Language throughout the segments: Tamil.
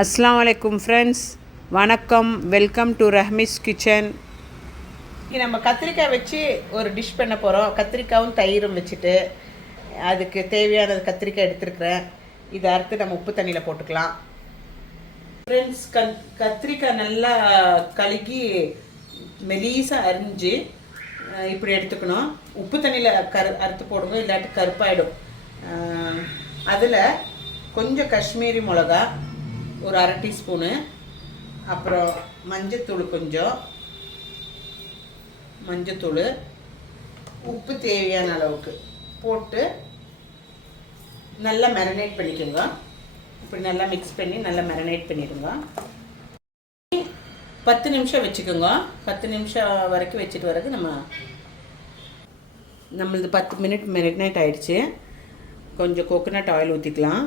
அஸ்ஸலாமு அலைக்கும் ஃப்ரெண்ட்ஸ், வணக்கம். Welcome to Rahmi's kitchen. இன்றைக்கி நம்ம கத்திரிக்காய் வச்சு ஒரு டிஷ் பண்ண போகிறோம். கத்திரிக்காயும் தயிரும் வச்சுட்டு அதுக்கு தேவையான கத்திரிக்காய் எடுத்துருக்குறேன். இதை அறுத்து நம்ம உப்பு தண்ணியில் போட்டுக்கலாம். ஃப்ரெண்ட்ஸ், கத்திரிக்காய் நல்லா கழுகி மெலீஸாக அரிஞ்சு இப்படி எடுத்துக்கணும். உப்பு தண்ணியில் அறுத்து போடுங்க, இல்லாட்டி கருப்பாயிடும். அதில் கொஞ்சம் காஷ்மீரி மிளகா ஒரு அரை டீஸ்பூனு, அப்புறம் மஞ்சத்தூள், கொஞ்சம் மஞ்சத்தூள், உப்பு தேவையான அளவுக்கு போட்டு நல்லா மேரினேட் பண்ணிக்கோங்க. இப்படி நல்லா மிக்ஸ் பண்ணி நல்லா மேரினேட் பண்ணிடுங்க. 10 நிமிஷம் வச்சுக்கோங்க. 10 நிமிஷம் வரைக்கும் வச்சுட்டு வரது நம்மளது 10 மினிட் மேரினேட் ஆகிடுச்சு. கொஞ்சம் கோகோனட் ஆயில் ஊற்றிக்கலாம்.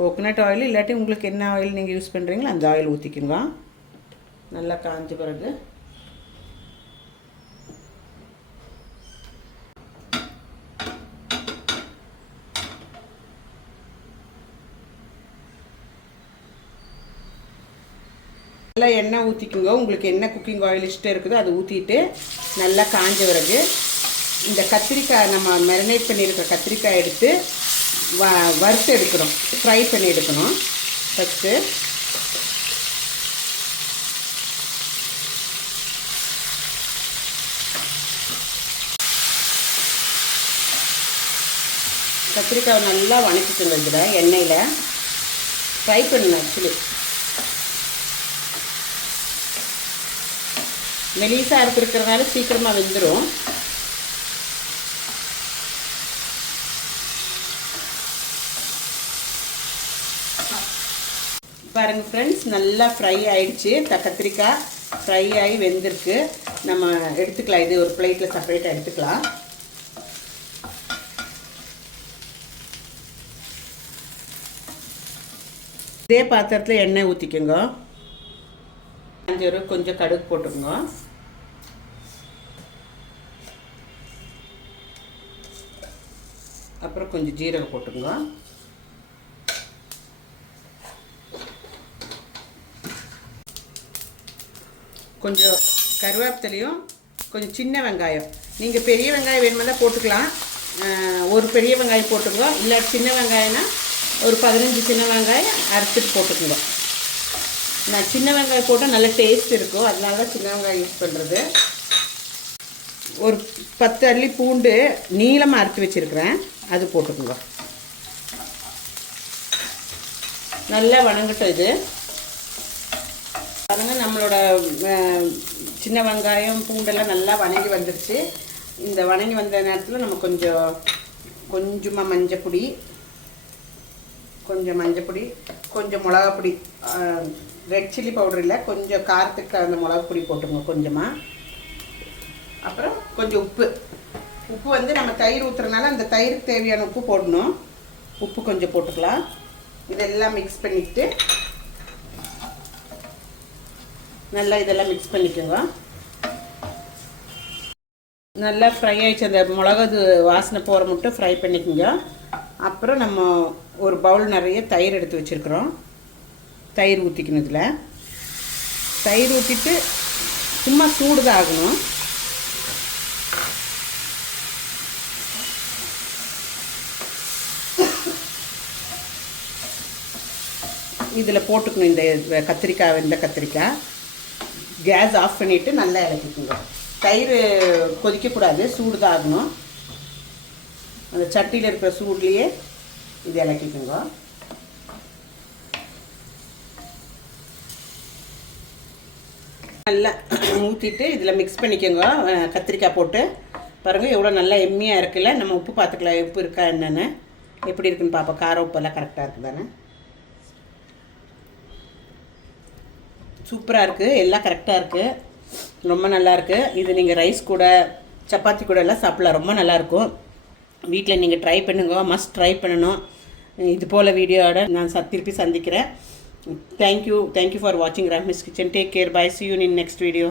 கோகோனட் ஆயில் இல்லாட்டி உங்களுக்கு என்ன ஆயில் நீங்கள் யூஸ் பண்ணுறீங்களோ அந்த ஆயில் ஊற்றிக்குங்க. நல்லா காஞ்ச பிறகு நல்லா எண்ணெய் ஊற்றிக்குங்க. உங்களுக்கு என்ன குக்கிங் ஆயில் இஷ்டம் இருக்குதோ அதை ஊற்றிட்டு நல்லா காஞ்ச பிறகு இந்த கத்திரிக்காய் நம்ம மேரினேட் பண்ணியிருக்கிற கத்திரிக்காய் எடுத்து வறுத்து எடுக்கணும், ஃப்ரை பண்ணி எடுக்கணும். ஃபஸ்ட்டு கத்திரிக்காய் நல்லா வணக்கிக்கணும். இதில் எண்ணெயில் ஃப்ரை பண்ணணும். ஆக்சுவலி மெலிசாக இருக்கிறதுனால சீக்கிரமாக வெந்துடும். பாருங்கள் ஃப்ரெண்ட்ஸ், நல்லா ஃப்ரை ஆகிடுச்சு. கத்திரிக்காய் ஃப்ரை ஆகி வெந்திருக்கு. நம்ம எடுத்துக்கலாம். இது ஒரு பிளேட்டில் செப்பரேட்டாக எடுத்துக்கலாம். இதே பாத்திரத்தில் எண்ணெய் ஊற்றிக்கோங்க. கொஞ்சம் கடுகு போட்டுக்கோங்க. அப்புறம் கொஞ்சம் ஜீரகம் போட்டுக்கோங்க. கொஞ்சம் கருவேப்பிலையும் கொஞ்சம் சின்ன வெங்காயம். நீங்கள் பெரிய வெங்காயம் வேணுமென்னா போட்டுக்கலாம். ஒரு பெரிய வெங்காயம் போட்டுக்கோங்க. இல்லை சின்ன வெங்காயம்னா ஒரு 15 சின்ன வெங்காயம் அரைச்சிட்டு போட்டுக்கோங்க. நான் சின்ன வெங்காயம் போட்டால் நல்ல டேஸ்ட் இருக்கும், அதனால தான் சின்ன வெங்காயம் யூஸ் பண்ணுறது. ஒரு 10 அள்ளி பூண்டு நீளமாக அரைச்சி வச்சுருக்கிறேன், அது போட்டுக்கோங்க. நல்லா வணங்கட்டும். இது பாருங்க, நம்மளோட சின்ன வெங்காயம் பூண்டெல்லாம் நல்லா வணங்கி வந்துடுச்சு. இந்த வணங்கி வந்த நேரத்தில் நம்ம கொஞ்சமாக மஞ்சப்பொடி, கொஞ்சம் மிளகாப்பொடி, ரெட் சில்லி பவுடர் இல்லை, கொஞ்சம் காரத்துக்கு அந்த மிளகாப்பொடி போட்டுங்க கொஞ்சமாக. அப்புறம் கொஞ்சம் உப்பு வந்து நம்ம தயிர் ஊற்றுறதுனால அந்த தயிருக்கு தேவையான உப்பு போடணும். உப்பு கொஞ்சம் போட்டுக்கலாம். இதெல்லாம் மிக்ஸ் பண்ணிவிட்டு நல்லா இதெல்லாம் மிக்ஸ் பண்ணிக்கோங்க. நல்லா ஃப்ரை ஆகிடுச்சு. அந்த மிளகாது வாசனை போகிற மட்டும் ஃப்ரை பண்ணிக்கோங்க. அப்புறம் நம்ம ஒரு பவுல் நிறைய தயிர் எடுத்து வச்சுருக்குறோம். தயிர் ஊற்றிக்கணும். இதில் தயிர் ஊற்றிட்டு சும்மா சூடு தான் ஆகணும். இதில் போட்டுக்கணும் இந்த கத்திரிக்காய். கேஸ் ஆஃப் பண்ணிவிட்டு நல்லா இறக்கிக்கோங்க. தயிர் கொதிக்கக்கூடாது, சூடு தான் ஆகணும். அந்த சட்டியில் இருக்கிற சூட்லேயே இது இறக்கிக்கோங்க. நல்லா ஊற்றிட்டு இதில் மிக்ஸ் பண்ணிக்கோங்க. கத்திரிக்காய் போட்டு பாருங்கள் எவ்வளோ நல்லா எம்மியாக இருக்குல்ல. நம்ம உப்பு பார்த்துக்கலாம், உப்பு இருக்கா என்னென்னு, எப்படி இருக்குன்னு பார்ப்போம். காரம் உப்பெல்லாம் கரெக்டாக இருக்குது தானே. சூப்பராக இருக்குது, எல்லாம் கரெக்டாக இருக்குது, ரொம்ப நல்லாயிருக்கு. இது நீங்கள் ரைஸ் கூட சப்பாத்தி கூட எல்லாம் சாப்பிட்லாம், ரொம்ப நல்லாயிருக்கும். வீட்டில் நீங்கள் ட்ரை பண்ணுங்க, மஸ்ட் ட்ரை பண்ணணும். இது போல் வீடியோவோட நான் திருப்பி சந்திக்கிறேன். தேங்க்யூ ஃபார் வாட்சிங் Rahmi's kitchen. Take care, bye, see you in next video.